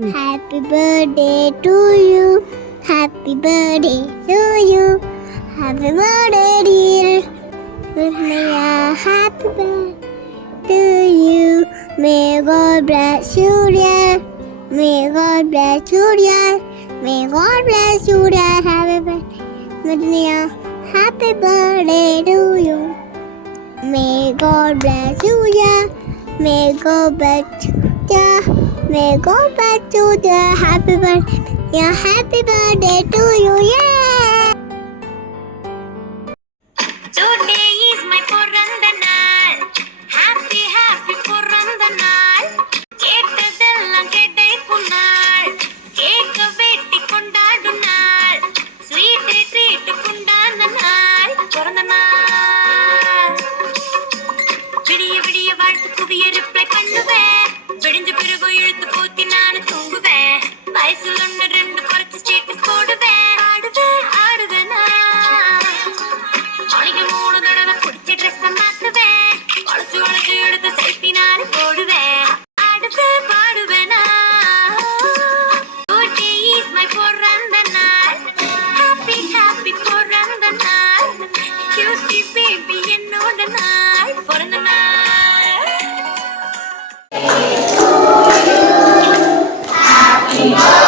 Happy birthday to you. Happy birthday to you. Happy birthday, dear Mrignaya. Happy birthday to you. May God bless you, dear. May God bless you, dear. May God bless you, dear. Happy birthday, Mrignaya. Happy birthday to you. May God bless you, dear. May God bless you, dear. May God bless you, dear. Happy birthday, yeah. Happy birthday to you, yeah. Today is my பிறந்த நாள். Happy happy பிறந்த நாள். கேட்டதெல்லாம் கிடைக்கும் நாள். கேக்க வெட்டி கொண்டாடும் நாள். Sweet treat கொண்டாந்த நாள். பிறந்த நாள். விடிய விடிய வாழ்த்து குவிய ரிப்ளை பண்ணுவேன். விடிஞ்ச பிறகு இழுத்து போத்தி நானு தூங்குவேன். வயசுல ஒன்று ரெண்டு குறைச்சு ஸ்டேட்டஸ் போடுவேன். ஆடுவேன் ஆடுவேனா நாளைக்கு 3 தடவை குடிச்ச ட்ரெஸ் மாத்துவேன். வளைச்சு வளைச்சு எடுத்து செல்ஃபி நானு போடுவேன். ஆடுவேன் பாடுவேனா Today is my பிறந்த நாள். Happy happy பிறந்த நாள். Cutie baby என்னோட நாள். பிறந்த நாள். Happy birthday.